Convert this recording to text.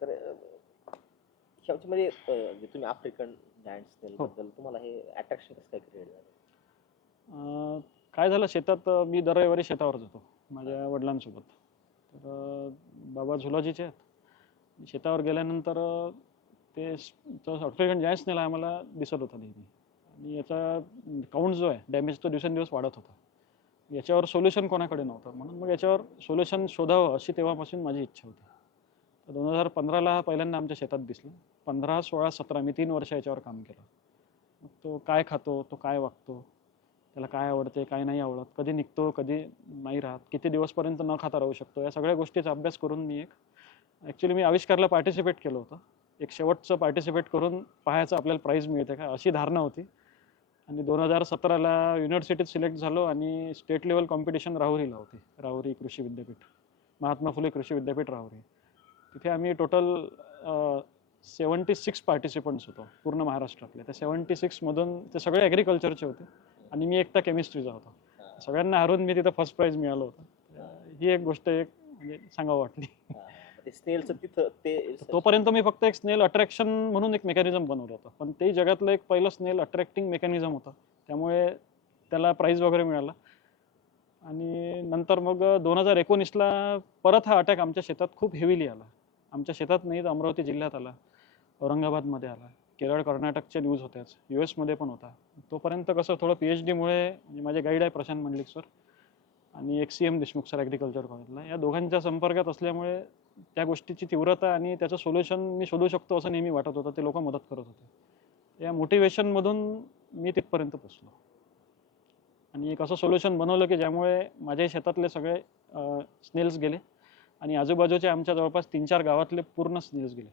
तर ह्याच्यामध्ये अं, जे तुम्ही आफ्रिकन स्नेल हो. बद्दल तुम्हाला हे अट्रॅक्शन कसं काय क्रिएट झालं? काय झालं शेतात मी दर रविवारी शेतावर जातो माझ्या वडिलांसोबत. तर बाबा झुलॉजीचे आहेत. शेतावर गेल्यानंतर ते आफ्रिकन जायंट स्नेल आम्हाला दिसत होता नेहमी. आणि याचा काउंट जो आहे डॅमेज तो दिवसेंदिवस वाढत होता. याच्यावर सोल्युशन कोणाकडे नव्हतं. म्हणून मग याच्यावर सोल्युशन शोधावं अशी तेव्हापासून माझी इच्छा होती. दोन हजार पंधराला हा पहिल्यांदा आमच्या शेतात दिसलं. पंधरा सोळा सतरा मी तीन वर्ष याच्यावर काम केलं. मग तो काय खातो तो काय वागतो त्याला काय आवडते काय नाही आवडत कधी निघतो कधी नाही राहत किती दिवसपर्यंत न खाता राहू शकतो या सगळ्या गोष्टीचा अभ्यास करून मी एक ॲक्च्युली मी आविष्कारला पार्टिसिपेट केलं होतं. एक शेवटचं पार्टिसिपेट करून पाहायचं आपल्याला प्राईज मिळते का अशी धारणा होती. आणि दोन हजार सतराला युनिव्हर्सिटीत सिलेक्ट झालो आणि स्टेट लेवल कॉम्पिटिशन राहुरीला होती राहुरी कृषी विद्यापीठ. महात्मा फुले कृषी विद्यापीठ राहुरी. तिथे आम्ही टोटल सेवन्टी सिक्स पार्टिसिपंट्स होतो पूर्ण महाराष्ट्रातले. त्या सेवन्टी सिक्समधून ते सगळे ॲग्रिकल्चरचे होते आणि मी एकटा केमिस्ट्रीचा होता. सगळ्यांना हरवून मी तिथं फर्स्ट प्राईज मिळालं होतं. ही एक गोष्ट एक म्हणजे सांगावं वाटली. ते स्नेलचं तिथं ते तोपर्यंत मी फक्त एक स्नेल अट्रॅक्शन म्हणून एक मेकॅनिझम बनवलं होतं. पण ते जगातलं एक पहिलं स्नेल अट्रॅक्टिंग मेकॅनिझम होतं. त्यामुळे त्याला प्राईज वगैरे मिळाला. आणि नंतर मग दोन हजार एकोणीसला परत हा अटॅक आमच्या शेतात खूप हेविली आला. आमच्या शेतात नाही तर अमरावती जिल्ह्यात आला. औरंगाबादमध्ये आला. केरळ कर्नाटकच्या न्यूज होत्याच. यू एसमध्ये पण होता. तोपर्यंत कसं थोडं पी एच डीमुळे म्हणजे माझे गाईड आहे प्रशांत मंडलिक सर आणि एक C M Deshmukh sir agriculture कॉलेजला या दोघांच्या संपर्कात असल्यामुळे त्या गोष्टीची तीव्रता आणि त्याचं सोल्युशन मी शोधू शकतो असं नेहमी वाटत होतं. ते लोक मदत करत होते. या मोटिवेशनमधून मी तिथपर्यंत पोचलो. आणि एक असं सोल्युशन बनवलं की ज्यामुळे माझ्या शेतातले सगळे स्नेल्स गेले. आणि आजूबाजूच्या आमच्या जवळपास तीन चार गावातले पूर्ण स्नेल्स गेले.